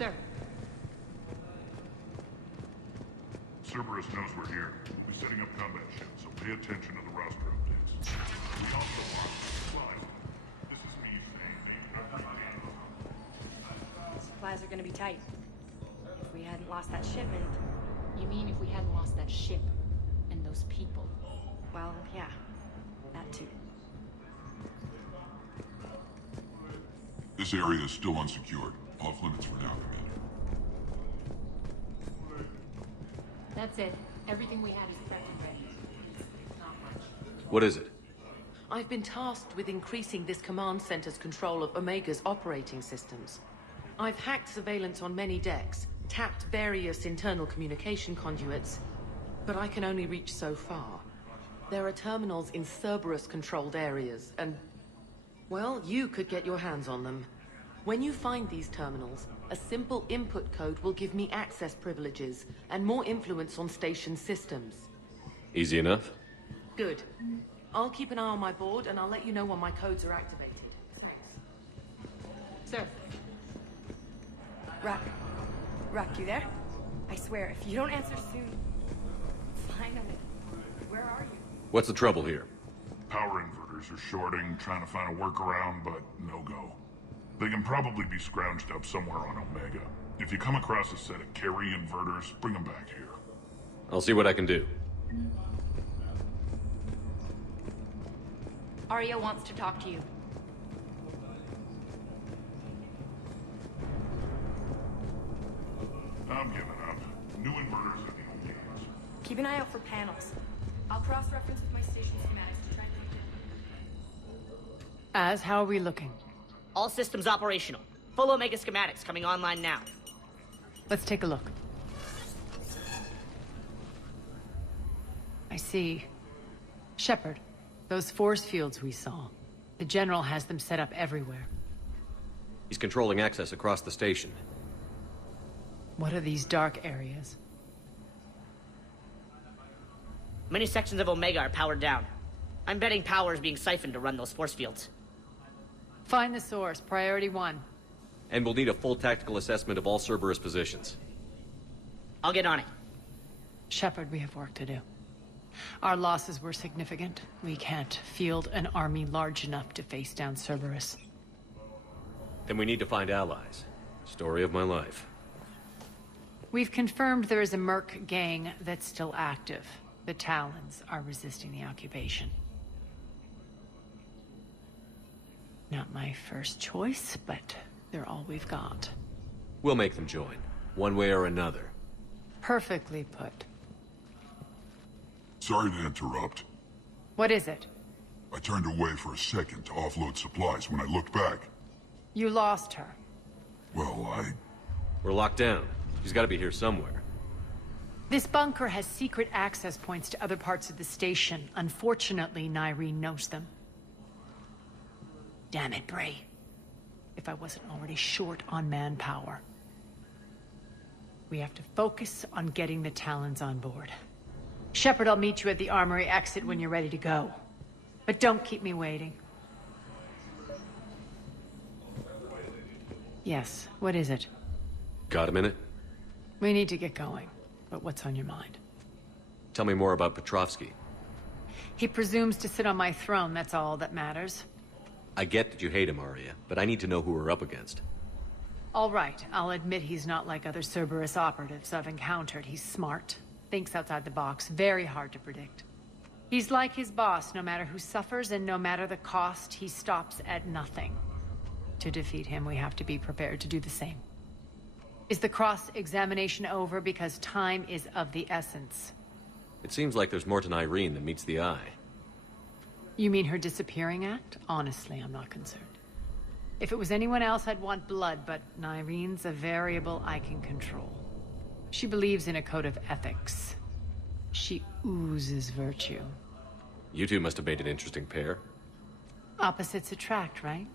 Sir. Cerberus knows we're here. We're setting up combat ships, so pay attention to the roster updates. We also want supplies. This is me saying Supplies are gonna be tight. If we hadn't lost that shipment... You mean if we hadn't lost that ship and those people? Well, yeah. That too. This area is still unsecured. Off limits for now, Commander. That's it. Everything we had is prepped and ready. Not much. What is it? I've been tasked with increasing this command center's control of Omega's operating systems. I've hacked surveillance on many decks, tapped various internal communication conduits, but I can only reach so far. There are terminals in Cerberus-controlled areas, and... well, you could get your hands on them. When you find these terminals, a simple input code will give me access privileges and more influence on station systems. Easy enough? Good. I'll keep an eye on my board, and I'll let you know when my codes are activated. Thanks. Sir. Rock, you there? I swear, if you don't answer soon... Finally. Where are you? What's the trouble here? Power inverters are shorting, trying to find a workaround, but no go. They can probably be scrounged up somewhere on Omega. If you come across a set of carry inverters, bring them back here. I'll see what I can do. Aria wants to talk to you. I'm giving up. New inverters are the only answer. Keep an eye out for panels. I'll cross-reference with my station schematics to try and link it. How are we looking? All systems operational. Full Omega schematics coming online now. Let's take a look. I see. Shepard, those force fields we saw. The General has them set up everywhere. He's controlling access across the station. What are these dark areas? Many sections of Omega are powered down. I'm betting power is being siphoned to run those force fields. Find the source, priority 1. And we'll need a full tactical assessment of all Cerberus positions. I'll get on it. Shepard, we have work to do. Our losses were significant. We can't field an army large enough to face down Cerberus. Then we need to find allies. Story of my life. We've confirmed there is a merc gang that's still active. The Talons are resisting the occupation. Not my first choice, but they're all we've got. We'll make them join, one way or another. Perfectly put. Sorry to interrupt. What is it? I turned away for a second to offload supplies. When I looked back... You lost her. well, We're locked down. She's got to be here somewhere. This bunker has secret access points to other parts of the station. Unfortunately, Nyreen knows them. Damn it, Bray. If I wasn't already short on manpower. We have to focus on getting the Talons on board. Shepard, I'll meet you at the armory exit when you're ready to go. But don't keep me waiting. Yes, what is it? Got a minute? We need to get going. But what's on your mind? Tell me more about Petrovsky. He presumes to sit on my throne, that's all that matters. I get that you hate him, Aria, but I need to know who we're up against. All right, I'll admit he's not like other Cerberus operatives I've encountered. He's smart, thinks outside the box, very hard to predict. He's like his boss, no matter who suffers and no matter the cost, he stops at nothing. To defeat him, we have to be prepared to do the same. Is the cross-examination over because time is of the essence? It seems like there's more to Nyreen than meets the eye. You mean her disappearing act? Honestly, I'm not concerned. If it was anyone else, I'd want blood, but Nyreen's a variable I can control. She believes in a code of ethics. She oozes virtue. You two must have made an interesting pair. Opposites attract, right?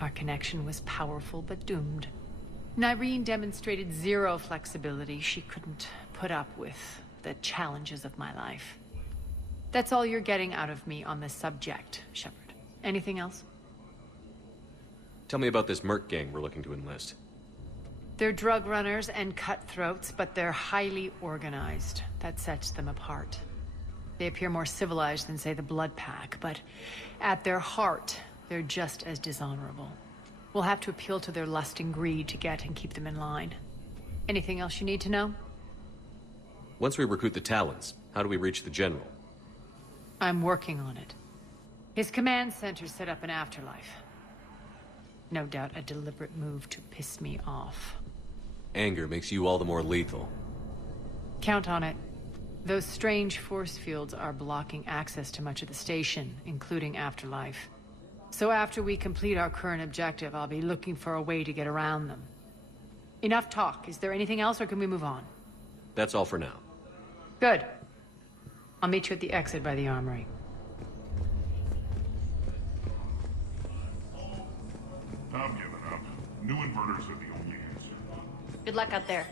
Our connection was powerful but doomed. Nyreen demonstrated zero flexibility. She couldn't put up with the challenges of my life. That's all you're getting out of me on this subject, Shepard. Anything else? Tell me about this merc gang we're looking to enlist. They're drug runners and cutthroats, but they're highly organized. That sets them apart. They appear more civilized than, say, the Blood Pack, but at their heart, they're just as dishonorable. We'll have to appeal to their lust and greed to get and keep them in line. Anything else you need to know? Once we recruit the Talons, how do we reach the General? I'm working on it. His command center's set up an afterlife. No doubt a deliberate move to piss me off. Anger makes you all the more lethal. Count on it. Those strange force fields are blocking access to much of the station, including Afterlife. So after we complete our current objective, I'll be looking for a way to get around them. Enough talk. Is there anything else, or can we move on? That's all for now. Good. I'll meet you at the exit by the armory. I'm giving up. New inverters are the only answer. Good luck out there.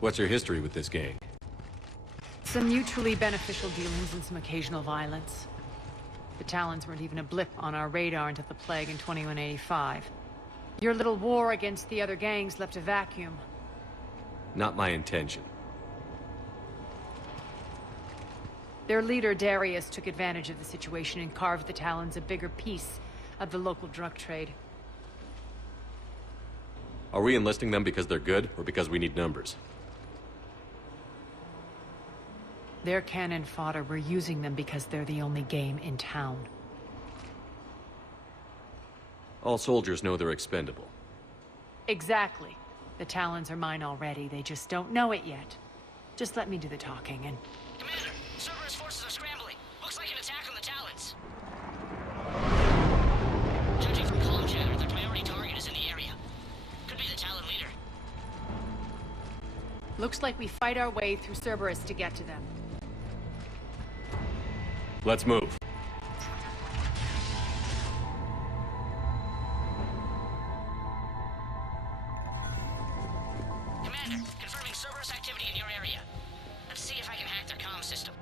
What's your history with this gang? Some mutually beneficial dealings and some occasional violence. The Talons weren't even a blip on our radar until the plague in 2185. Your little war against the other gangs left a vacuum. Not my intention. Their leader, Darius, took advantage of the situation and carved the Talons a bigger piece of the local drug trade. Are we enlisting them because they're good, or because we need numbers? They're cannon fodder. We're using them because they're the only game in town. All soldiers know they're expendable. Exactly. The Talons are mine already. They just don't know it yet. Just let me do the talking and... Commander, Cerberus forces are scrambling. Looks like an attack on the Talons. Judging from comm chatter, their priority target is in the area. Could be the Talon leader. Looks like we fight our way through Cerberus to get to them. Let's move. Commander, confirming Cerberus activity in your area. Let's see if I can hack their comm system.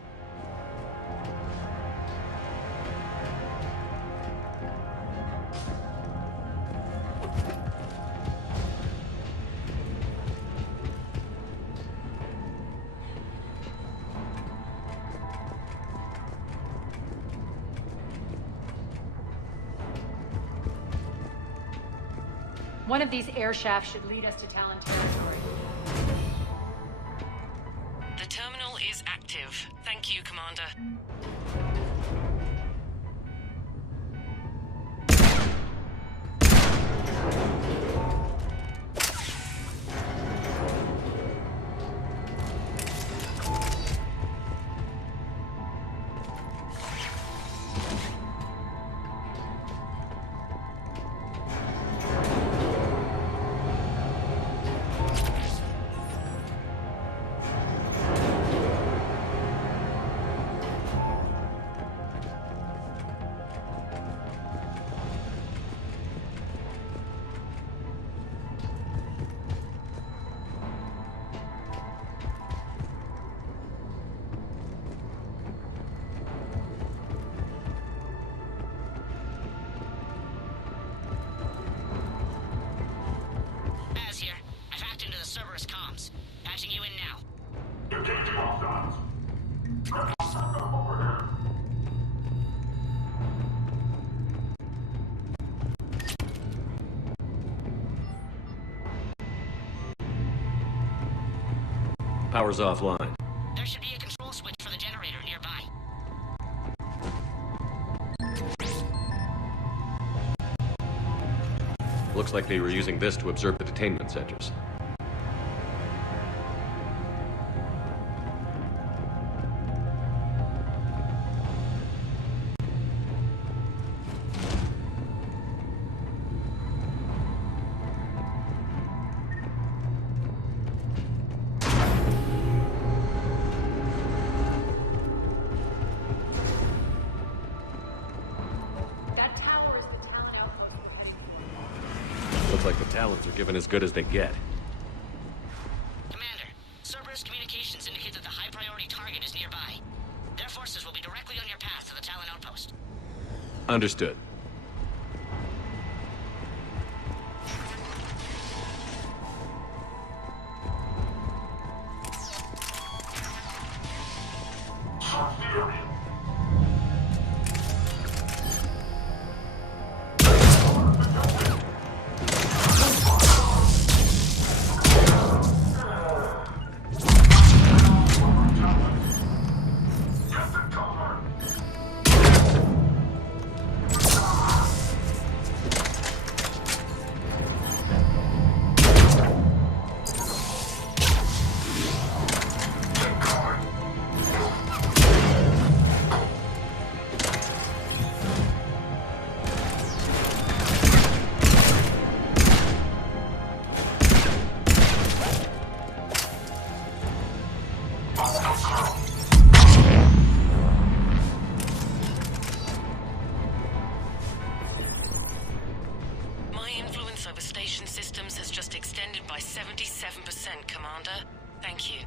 One of these air shafts should lead us to Talon territory. The terminal is active. Thank you, Commander. Power's offline. There should be a control switch for the generator nearby. Looks like they were using this to observe the detainment centers. Talons are given as good as they get. Commander, Cerberus communications indicate that the high-priority target is nearby. Their forces will be directly on your path to the Talon outpost. Understood. My influence over station systems has just extended by 77%, Commander. Thank you.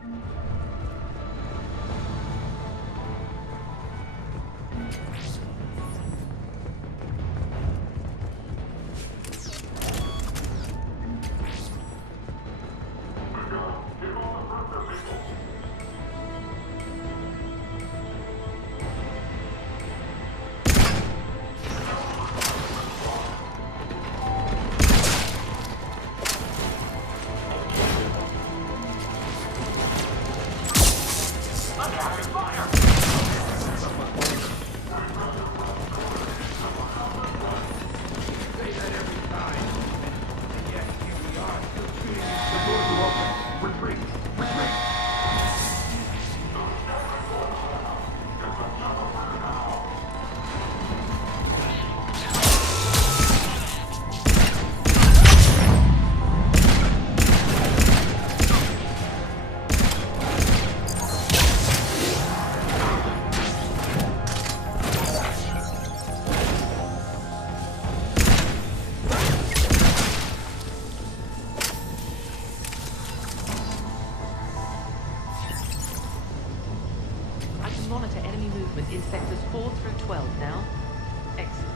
I can monitor enemy movement in sectors 4 through 12 now. Excellent.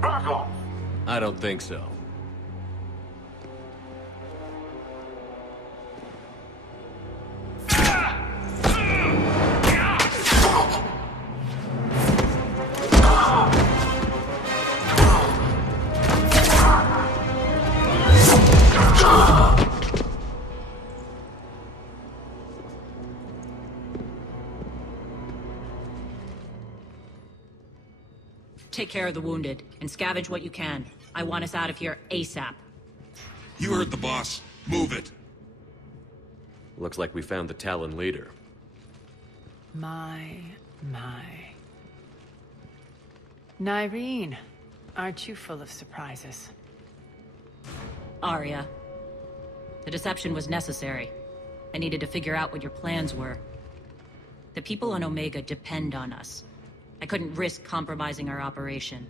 Back off! I don't think so. Take care of the wounded, and scavenge what you can. I want us out of here ASAP. You heard the boss. Move it. Looks like we found the Talon leader. My. Nyreen, aren't you full of surprises? Aria. The deception was necessary. I needed to figure out what your plans were. The people on Omega depend on us. I couldn't risk compromising our operation.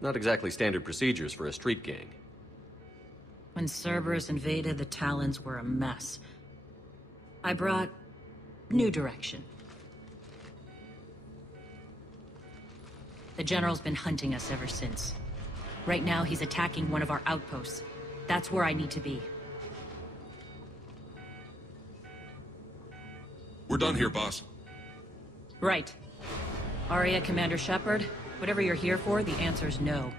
Not exactly standard procedures for a street gang. When Cerberus invaded, the Talons were a mess. I brought new direction. The General's been hunting us ever since. Right now, he's attacking one of our outposts. That's where I need to be. We're done here, boss. Right. Aria, Commander Shepard, whatever you're here for, the answer's no.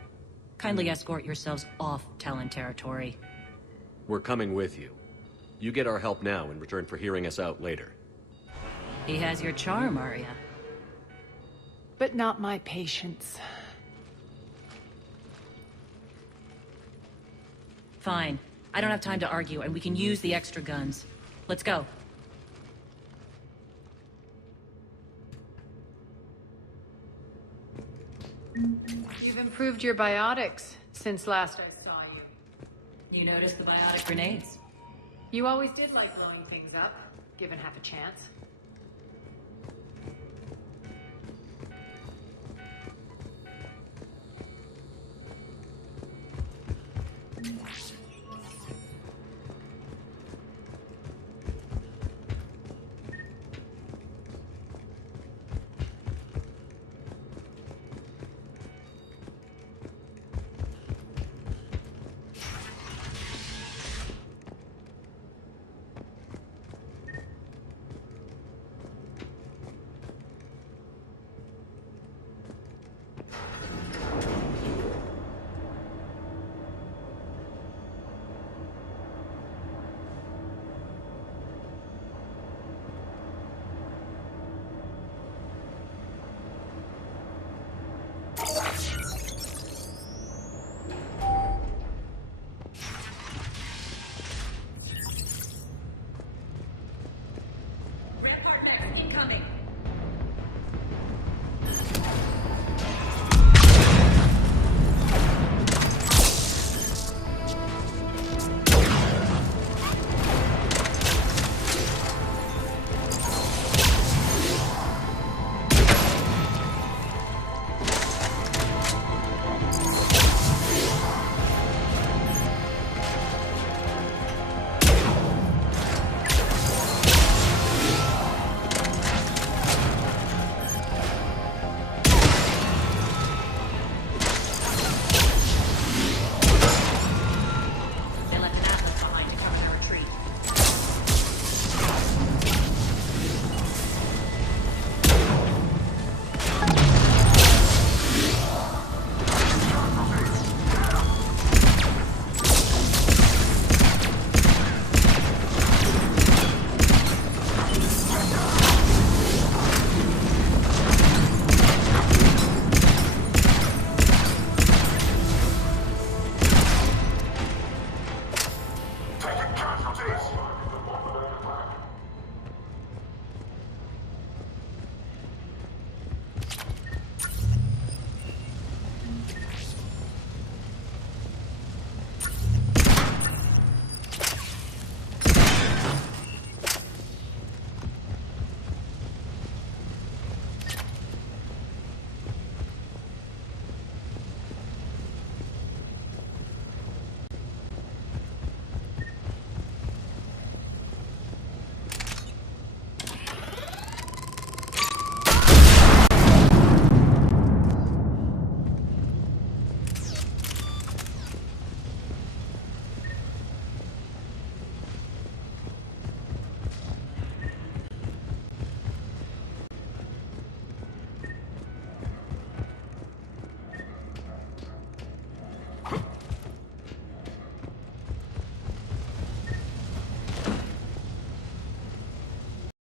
Kindly escort yourselves off Talon territory. We're coming with you. You get our help now in return for hearing us out later. He has your charm, Aria. But not my patience. Fine. I don't have time to argue, and we can use the extra guns. Let's go. You've improved your biotics since last I saw you. You noticed the biotic grenades? You always did like blowing things up, given half a chance.